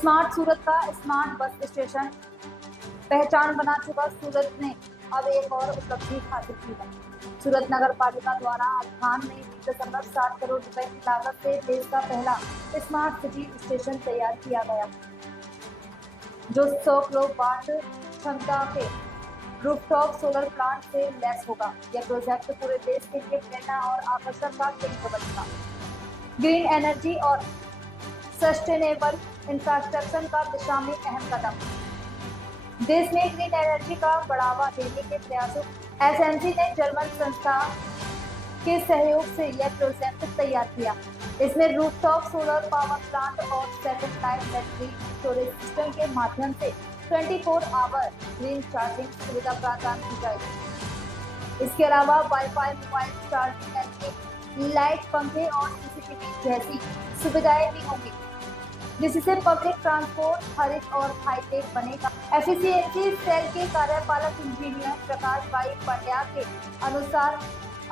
Smart सूरत का smart bus station पहचान बना चुका सूरत ने अब एक और उपलब्धि हासिल की है। सूरत नगर पालिका द्वारा अल्थान में 1.7 करोड़ रुपए की लागत से देश का पहला स्मार्ट सिटी स्टेशन तैयार किया गया, जो 100 किलोवाट क्षमता के रूफटॉप सोलर प्लांट से लैस होगा। यह प्रोजेक्ट पूरे देश के लिए प्रेरणा और आकर्षण का केंद्र बनेगा। ग्रीन एनर्जी और सस्टेनेबल इंफ्रास्ट्रक्चर का दिशा में अहम कदम। देश में ग्रीन एनर्जी का बढ़ावा देने के प्रयासों एसएनसी ने जर्मन संस्था के सहयोग से यह प्रोजेक्ट तैयार किया। इसमें रूफटॉप सोलर पावर प्लांट और second life battery storage system के माध्यम से 24 आवर ग्रीन चार्जिंग सुविधा प्रदान की जाएगी। इसके अलावा वाईफाई, मोबाइल चार्जिंग, लाइट, पंखे और सीसीटीवी जैसी सुविधाएं भी होंगी, जिससे पब्लिक ट्रांसपोर्ट हरित और हाईटेक बनेगा। एफिशिएंसी सेल के कार्यपालक इंजीनियर प्रकाश भाई पंड्या के अनुसार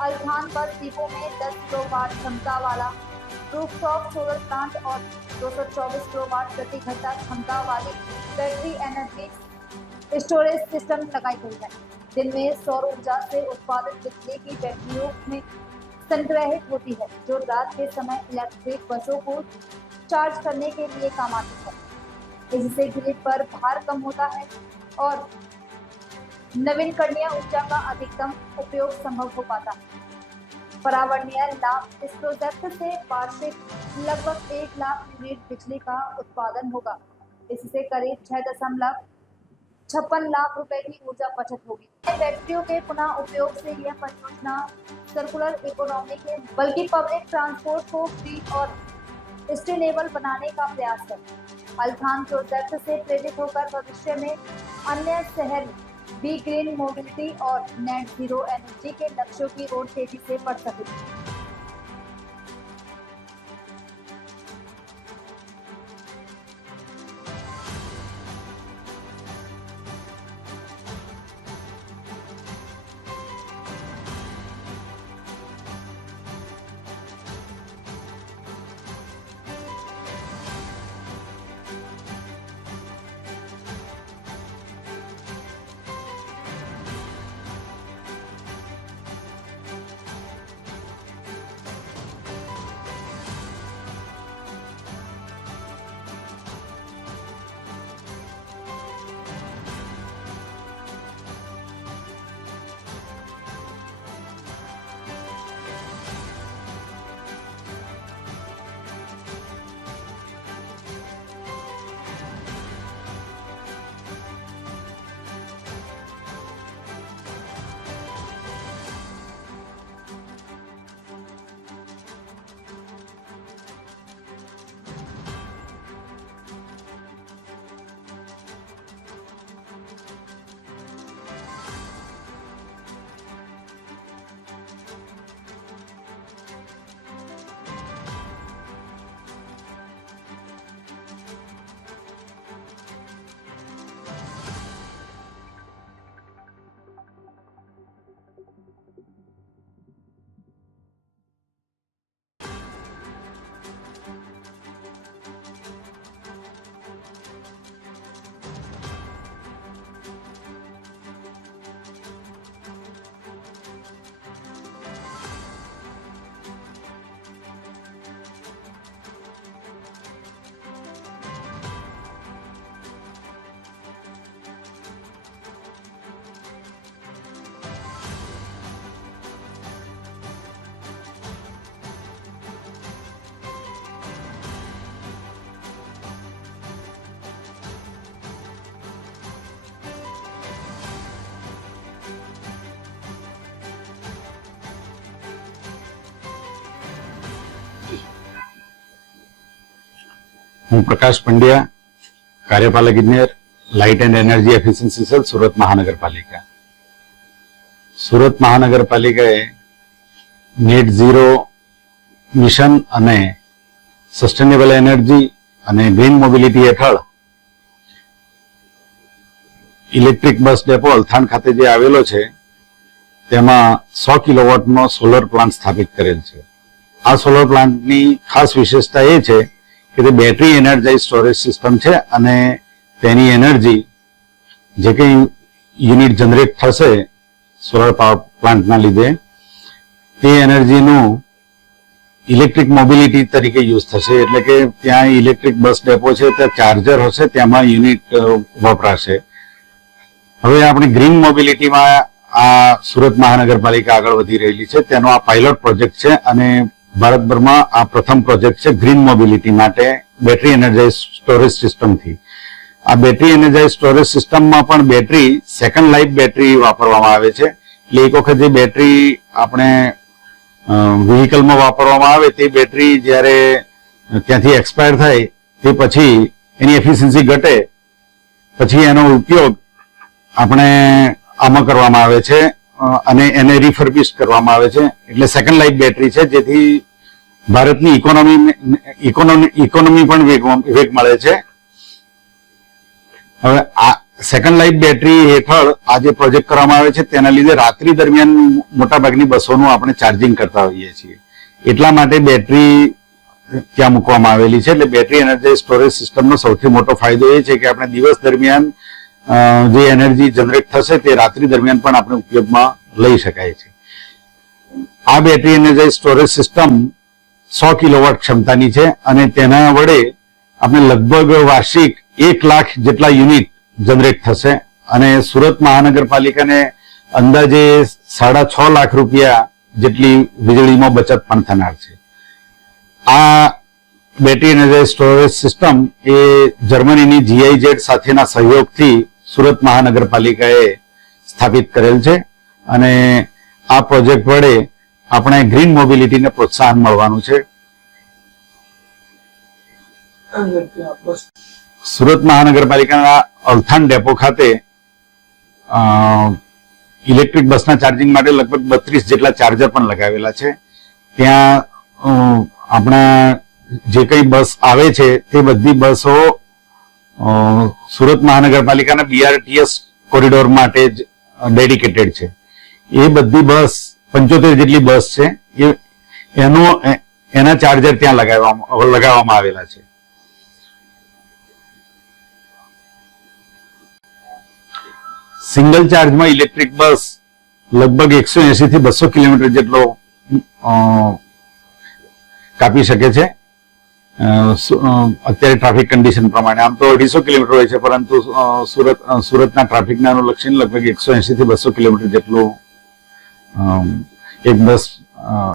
अल्थान बस डिपो में 10 किलोवाट क्षमता वाला रूफटॉप सोलर प्लांट और 224 किलोवाट प्रति घंटा क्षमता वाली बैटरी एनर्जी स्टोरेज सिस्टम लगाई गई है, जिनमें सौर ऊर्जा से उत्पादित बिजली की बैटरियों में संग्रहित होती है, जो रात के समय इलेक्ट्रिक बसों को चार्ज करने के लिए काम आती है। इससे ग्रिड पर भार कम होता है और नवीकरणीय ऊर्जा का अधिकतम उपयोग संभव हो पाता है। पर्यावरणीय लाभ। इस प्रोजेक्ट से वार्षिक लगभग 1 लाख यूनिट बिजली का उत्पादन होगा। इससे करीब 6.56 लाख रुपए की ऊर्जा बचत होगी। बैटरियों के पुनः उपयोग से यह परियोजना सर्कुलर इकोनॉमी के बल्कि पब्लिक ट्रांसपोर्ट को ग्रीन और सस्टेनेबल बनाने का प्रयास है। अल्थान प्रोजेक्ट से प्रेरित होकर भविष्य में अन्य शहर भी ग्रीन मोबिलिटी और नेट जीरो एनर्जी के लक्ष्यों की ओर तेजी से बढ़ सकेंगे। હું પ્રકાશ પંડ્યા, કાર્યપાલક ઇજનેર, light and energy efficiency cell, Surat મહાનગરપાલિકા. સુરત મહાનગરપાલિકાએ નેટ ઝીરો મિશન અને સસ્ટેનેબલ એનર્જી અને ગ્રીન મોબિલિટી હેઠળ ઇલેક્ટ્રિક બસ ડેપો અલથાણ ખાતે જે આવેલો છે તેમાં 100 કિલોવોટનો સોલર પ્લાન્ટ સ્થાપિત કરેલ છે. આ સોલર પ્લાન્ટની ખાસ વિશેષતા એ છે કે તે બેટરી એનર્જાઇઝ સ્ટોરેજ સિસ્ટમ છે અને તેની એનર્જી જે કંઈ યુનિટ જનરેટ થશે સોલર પાવર પ્લાન્ટના લીધે તે એનર્જીનું ઇલેક્ટ્રિક મોબિલિટી તરીકે યુઝ થશે. એટલે કે ત્યાં ઇલેક્ટ્રિક બસ ડેપો છે, ત્યાં ચાર્જર હશે, તેમાં યુનિટ વપરાશે. હવે આપણે ગ્રીન મોબિલિટીમાં આ સુરત મહાનગરપાલિકા આગળ વધી રહેલી છે. તેનો આ પાયલોટ પ્રોજેક્ટ છે અને ભારતભરમાં આ પ્રથમ પ્રોજેક્ટ છે ગ્રીન મોબિલિટી માટે બેટરી એનર્જાઇઝ સ્ટોરેજ સિસ્ટમથી. આ બેટરી એનર્જાઇઝ સ્ટોરેજ સિસ્ટમમાં પણ બેટરી સેકન્ડ લાઈફ બેટરી વાપરવામાં આવે છે. એટલે એક વખત જે બેટરી આપણે વ્હીકલમાં વાપરવામાં આવે તે બેટરી જ્યારે ત્યાંથી એક્સપાયર થાય તે પછી એની એફિશિયન્સી ઘટે પછી એનો ઉપયોગ આપણે આમાં કરવામાં આવે છે અને એને રિફર્બિશ કરવામાં આવે છે. એટલે સેકન્ડ લાઈફ બેટરી છે, જેથી ભારતની ઇકોનોમી પણ વેગ મળે છે. હવે આ સેકન્ડ લાઈફ બેટરી હેઠળ આ જે પ્રોજેક્ટ કરવામાં આવે છે તેના લીધે રાત્રિ દરમિયાન મોટાભાગની બસોનું આપણે ચાર્જિંગ કરતા હોઈએ છીએ. એટલા માટે બેટરી ત્યાં મૂકવામાં આવેલી છે. એટલે બેટરી એનર્જાઇઝ સ્ટોરેજ સિસ્ટમનો સૌથી મોટો ફાયદો એ છે કે આપણે દિવસ દરમિયાન જે એનર્જી જનરેટ થશે તે રાત્રિ દરમિયાન પણ આપણે ઉપયોગમાં લઈ શકાય છે. આ battery energise storage system 100 kilowatt ક્ષમતાની છે અને તેના વડે આપણે લગભગ વાર્ષિક 1 લાખ જેટલા યુનિટ જનરેટ થશે અને સુરત મહાનગરપાલિકાને અંદાજે 6.5 લાખ રૂપિયા જેટલી વીજળીમાં બચત પણ થનાર છે. આ બેટરી એનર્જાઇઝ સ્ટોરેજ સિસ્ટમ એ જર્મનીની GIZ સાથેના સહયોગથી સુરત મહાનગરપાલિકાએ સ્થાપિત કરેલ છે અને આ પ્રોજેક્ટ વડે આપણે ગ્રીન મોબિલિટીને પ્રોત્સાહન મળવાનું છે. સુરત મહાનગરપાલિકાના અલથાણ ડેપો ખાતે ઇલેક્ટ્રિક બસના ચાર્જિંગ માટે લગભગ 32 જેટલા ચાર્જર પણ લગાવેલા છે. ત્યાં આપણા જે કઈ બસ આવે છે તે બધી બસો સુરત મહાનગરપાલિકાના BRTS કોરિડોર માટે જ ડેડિકેટેડ છે. એ બધી બસ 75 જેટલી બસ છે, એના ચાર્જર ત્યાં લગાવવામાં આવેલા છે. સિંગલ ચાર્જમાં ઇલેક્ટ્રિક બસ લગભગ 180 થી 200 કિલોમીટર જેટલો કાપી શકે છે. અત્યારે ટ્રાફિક કન્ડિશન પ્રમાણે આમ તો 250 કિલોમીટર હોય છે, પરંતુ સુરતના ટ્રાફિકને અનુલક્ષીને લગભગ 180 થી 200 કિલોમીટર જેટલું એક બસ